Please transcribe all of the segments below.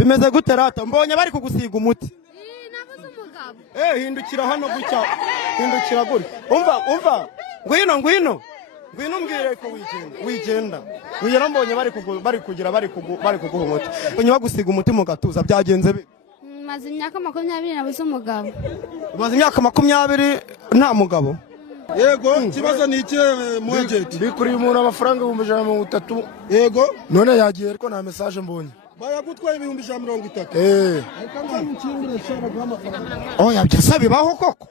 bimeze gute rata mbonye bari kugusiga umuti nabuze umugabo hindukira hano gutya hindukira guri umva ngwino mbwire ko wigenda mbonye bari kuguha umuti mbonye bagusiga umuti mu gatuza byagenze bi maze imyaka 20 nabuze umugabo maze imyaka 20 nta mugabo yego kibazo ni iki mu agent bikuri umuntu amafaranga 130 yego none yagiye ariko nta message mbonye bayagutwaye 130 oya byasa bibaho koko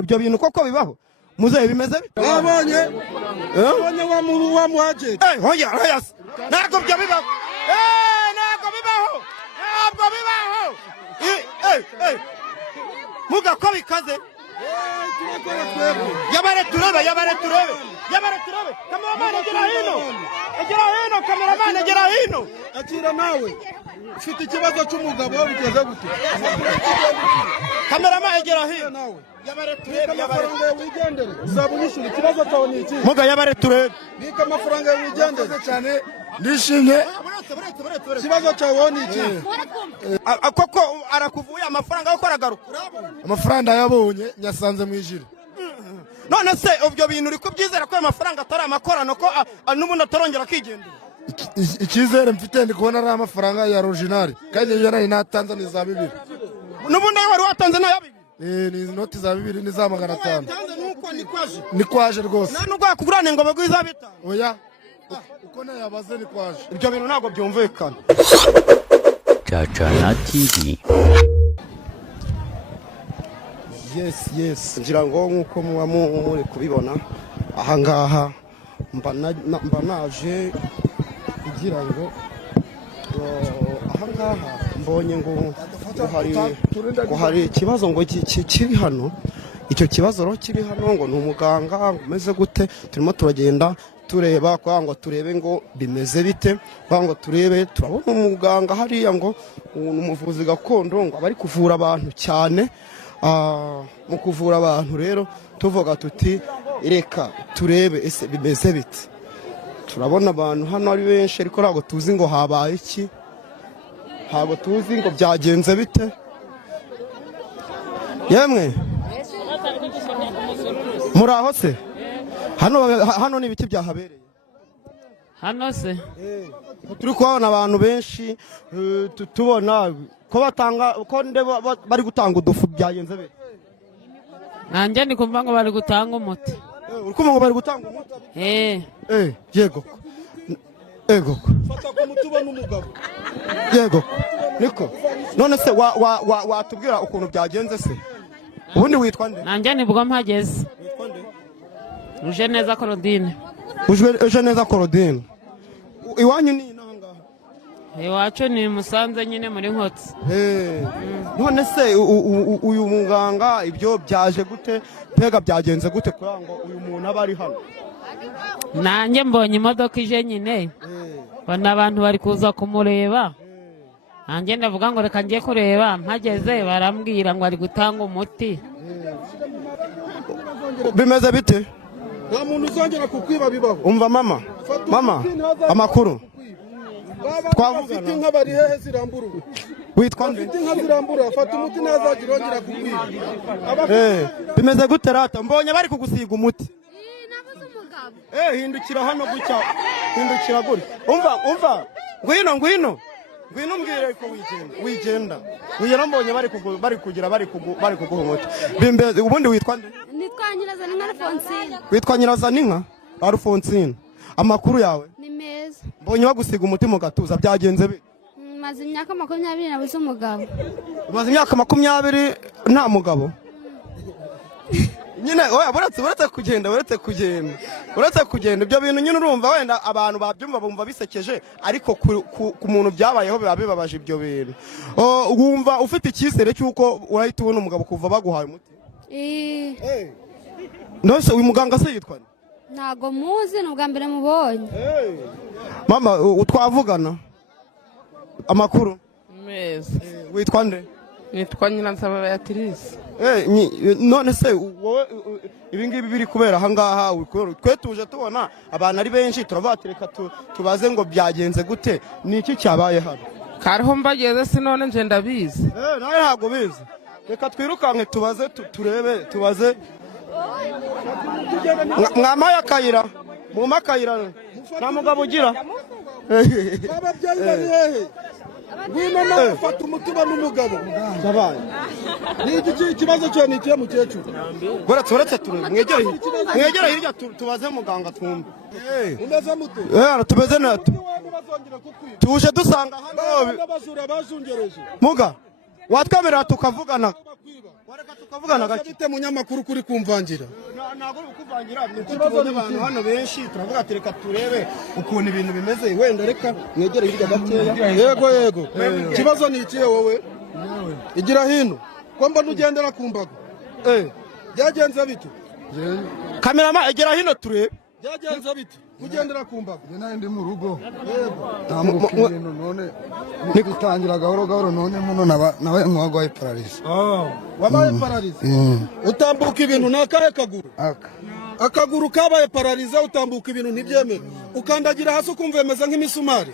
ibyo bintu koko bibaho muzehe bimeze abonye wa mu agent oya ntabwo byo bibaho ntabwo bibaho muga ko bikaze yabare turebe kameramani gera hino akira nawe ufite ikibazo cy'umugabo bigeze gute kameramani gera hino nawe yabare turebe wigendere uzabunyishura ikibazo cyawe ni iki muga yabare turebe bika amafaranga wigendere cyane ndishimye ikibazo cyawe ni iki koko arakuvuye amafaranga yo koragaruka amafaranga yabonye nyasanze mu ijiri none se ubyo bintu uri kubyizera ko amafaranga atari amakorano ko n'ubundi atarongera akigendera icyizere mfite ndi kubona ari amafaranga ya original kandi iyo nari natanze ni za 2 n'ubundi wari watanze na 2 ni inoti za 2 ni za 500 nuko ni kwaje rwose nta nubwo yakugurane ngo bagwiza bita oya uko nayabaze ni kwaje ibyo bintu ntabwo byumvikana Chachana TV. Yes ngira ngo nkuko muba muri kubibona ahangaha mba naje kugira ngo ahangaha mbonye ngo hari ikibazo ngo kiri hano icyo kibazo ro kiri hano ngo ni umuganga umeze gute turimo turagenda tureba kwa ngo turebe ngo bimeze bite kwa ngo turebe turabona umuganga hariya ngo umuvuzi gakondo ngo abari kuvura abantu cyane mu kuvura abantu rero tuvuga tuti reka turebe ese bimeze bite turabona abantu hano ari benshi ariko ntabwo tuzi ngo habaye iki ntabwo tuzi ngo byagenze bite yemwe muraho se hano ni ibiti byahabereye hano se turi kubona abantu benshi tubona ko bari gutanga udufu byagenze be nanjye ndi kumva ngo bari gutanga umuti uri kumva ngo bari gutanga umuti yego fata ku muti ubona umugabo yego niko none se watubwira ukuntu byagenze se ubundi witwa nde nanjye nibwo mpageze uje neza Claudine iwanyu ni inanga iwacu ni Musanze nyine muri Nkotsi none se uyu muganga ibyo byaje gute mbega byagenze gute kugira ngo uyu muntu aba ari hano nanjye mbonye imodoka ije nyine bana abantu bari kuza kumureba nanjye ndavuga ngo reka ngiye kureba mpageze barambwira ngo ari gutanga umuti bimeze bite nta muntu uzongera kukwiba bibaho umva mama amakuru twavugana inka bari hehe zirambura witwa nde inka zirambura fata umuti ntazagira ongera kukwiba bimeze gute rata mbonye bari kugusiga umuti nabuze umugabo hindukira hano gutya hindukira guri umva ngwino mbwire ko wigenda mbonye bari kuguha umuti ubundi witwa nde nitwa Nyirazaninka Alphonsine witwa Nyirazaninka Alphonsine amakuru yawe ni meza mbonye bagusiga umuti mu gatuza byagenze bi maze imyaka 20 nabuze umugabo maze imyaka 20 nta mugabo nyine oya buretse kugenda ibyo bintu nyine urumva wenda abantu babyumva bumva bisekeje ariko ku muntu byabayeho biba bibabaje ibyo bintu wumva ufite icyizere cy'uko urahita ubona umugabo kuva baguhaye umuti nose uyu muganga se yitwa ntago muzi ni ubwa mbere mubonye mama twavugana amakuru meza witwa nde nitwa Nyiransaba Beatrice none se wowe ibingibi biri kubera ahangaha twe tuje tubona abantu ari benshi turabatereka tubaze ngo byagenze gute ni iki cyabaye hano kariho mbageze sinone nje ndabizi nawe ntabwo bizi reka twirukanke tubaze turebe tubaze mwamaye akayira muma akayira nta mugabo ugira ababyeyi bari hehe ngwino nawe ufata umutima n'umugabo ni iki kibazo cyo ni ikihe mukecuru uretse turebe mwegere hirya tubaze muganga twumve umeze mute tumeze neza tuje dusanga hano n'abajura bajungereje muga watwemerera tukavugana wareka tukavugana gake bite munyamakuru kuri kumvangira ntabwo uri kuvangira tubone abantu hano benshi turavuga ati reka turebe ukuntu ibintu bimeze wenda reka mwegere hirya gakeya yego ikibazo ni ikihe wowe igira hino ko mbona ugendera ku mbago byagenze bite kamerama egera hino turebe byagenze bite ugendera ku mbago nari ndi mu rugo ntamuka ibintu none nigitangira gahoro gahoro none muno nawe nk'uwagwaye pararize wabaye pararize utambuka ibintu n'akahe kaguru akaguru kabaye pararize utambuka ibintu ntibyemere ukandagira hasi ukumva bimeze nk'imisumari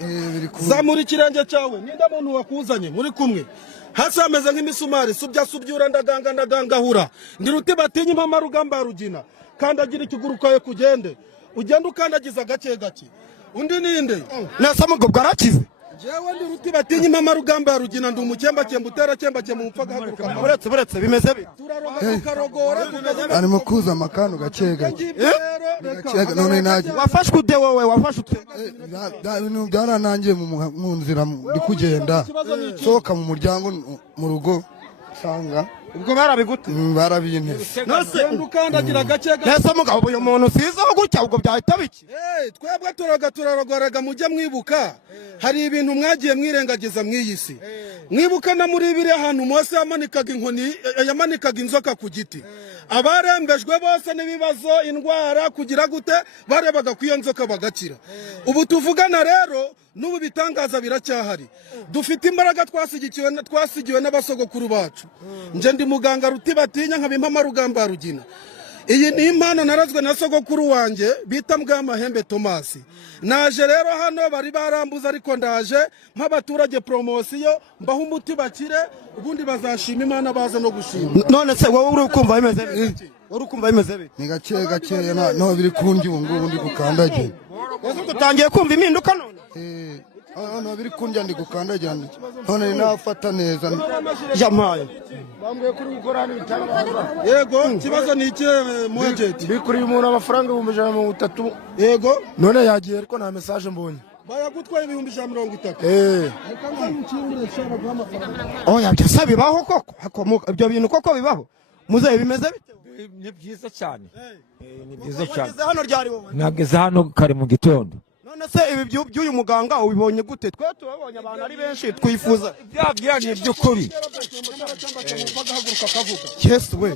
zamura ikirenge cyawe ninda muntu wakuzanye muri kumwe hasi hameze nk'imisumari subyura ndagangahura ndi ruti batinya impama rugamba rugina kandagira ikiguru kawe kugende ugenda ukandagiza gake gake undi ninde nasa mugo bwarakize jewe ndi ruti batinya impama rugamba rugina ndi umukemba utera kemba mu mpfa gahaguruka buretse bimeze bite tukarogora arimo kuza amakano gake gake none naje wafashwe ude wowe wafashwe ibintu byaranangiye mu nzira ndi kugenda sohoka mu muryango mu rugo sanga ubwo barabigute barabintese nose ukandagira gake nese mugabo uyu muntu sizaho gutya ubwo byahita biki twebwe turarogorega mujye mwibuka hari ibintu mwagiye mwirengagiza mw'iyisi mwibuka na muri biri ahantu Mose yamanikaga inzoka ku giti abarembejwe bose n'ibibazo indwara kugira gute barebaga ku iyo nzoka bagakira ubu tuvugana rero n'ubu bitangaza biracyahari dufite imbaraga twasigiwe n'abasogokuru bacu nje ndi muganga ruti batinya nkaba impama rugamba rugina iyi ni impano narazwe na sogokuru wanjye bita Mbwamahembe Tomasi naje rero hano bari barambuza ariko ndaje nk'abaturage promosiyo mbaho umuti bakire ubundi bazashima Imana baza no gushima none se wowe uri kumva bimeze bite uri kumva bimeze bite ni gake no biri kundi ubu ndi gukandagira utangiye kumva impinduka none no biri kundi ndi gukandagira none nafata neza jamaye bambwiye kuri gukora hano bitangaza yego ikibazo ni iki mwejeti bikuri umuntu amafaranga 130 yego none yagiye ariko nta message mbonye bayagutwaye 130 oya byose bibaho koko ibyo bintu koko bibaho muzehe bimeze bite ni byiza cyane ni byiza cyane hano ryari wowe nageze hano kare mu gitondo none se ibi by'uyu muganga ubibonye gute twe tubabonye abantu ari benshi twifuza bya ni iby'ukuri yesu we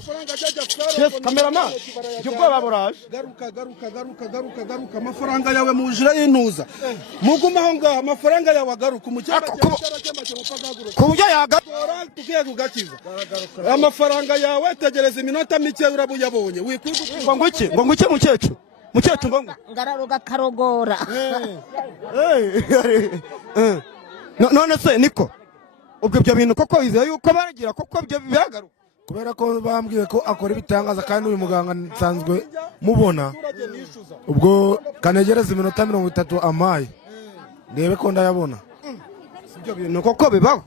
yesu kamerama ibyo bwoba buraje garuka amafaranga yawe mujira y'intuza muguma aho ngaho amafaranga yawe agaruka ku buryo yagatora tugiye kugakiza amafaranga yawe tegereza iminota mike urabuyabonye ngo ngwiki mukecuru mukecuru ngo ngararuga karogora none se niko ubwo ibyo bintu koko wizeye yuko baragira koko byo biragaruka kubera ko bambwiye ko akora ibitangaza kandi uyu muganga nsanzwe mubona ubwo kanegereza iminota 30 amaye ndebe ko ndayabona ibyo bintu koko bibaho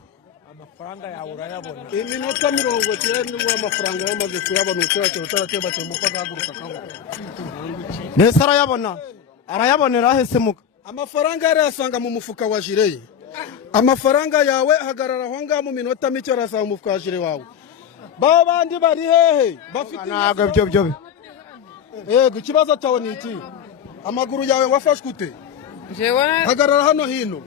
amafaranga yawe urayabona iminota 90 n'uwo amafaranga yamaze kuyabona utaratemba mupfa gahaguruka nese arayabonera hese muga amafaranga yari yasanga mu mufuka wa jire amafaranga yawe hagarara aho ngaho mu minota mike arasanga mu mufuka wa jire wawe ba bandi bari hehe bafite ntabwo byo yego ikibazo cyawe ni iki amaguru yawe wafashwe ute hagarara hano hino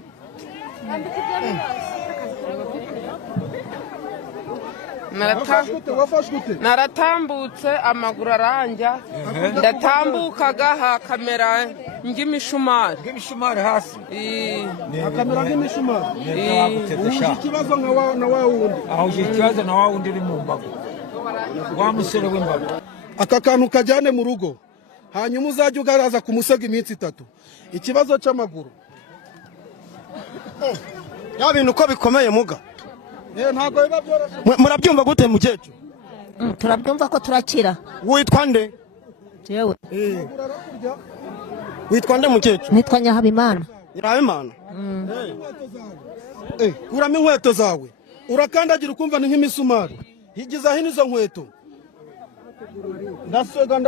naratambutse amaguru aranja ndatambukaga hakamera ng'imishumari hasi hakamera nk'imishumari uje ikibazo na wa wundi aho uje ikibazo na wa wundi uri mu mbago wa musore w'imbago aka kantu kajyane mu rugo hanyuma uzajya ugaraza ku musego iminsi 3 ikibazo cy'amaguru ya bintu uko bikomeye muga ntabwo biba byoroshye. murabyumva gute mukecuru? turabyumva ko turakira. witwa nde? jewe witwa nde mukecuru? nitwa Nyahabimana. Nyirahabimana. kuramo inkweto zawe urakandagira ukumva ni nk'imisumari. higiza hino izo nkweto. ndaswega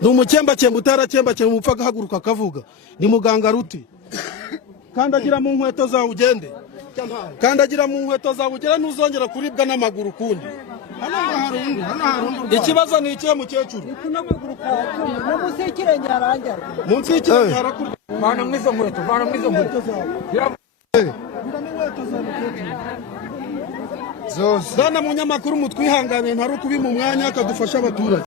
ni umukembakemba utarakembakemba umupfa agahaguruka akavuga ni muganga ruti. kandagira mu nkweto zawe ugende. kandagira mu nkweto zawe ugere ntuzongera kuribwa n'amaguru ukundi. ikibazo ni ikihe mukecuru? munsi y'ikirenge harangira. munsi y'ikirenge harakurya. vana mwizo nkweto, vana mwizo nkweto. Bana munyamakuru mutwihanganire ntari ukubi mu mwanya akadufasha abaturage.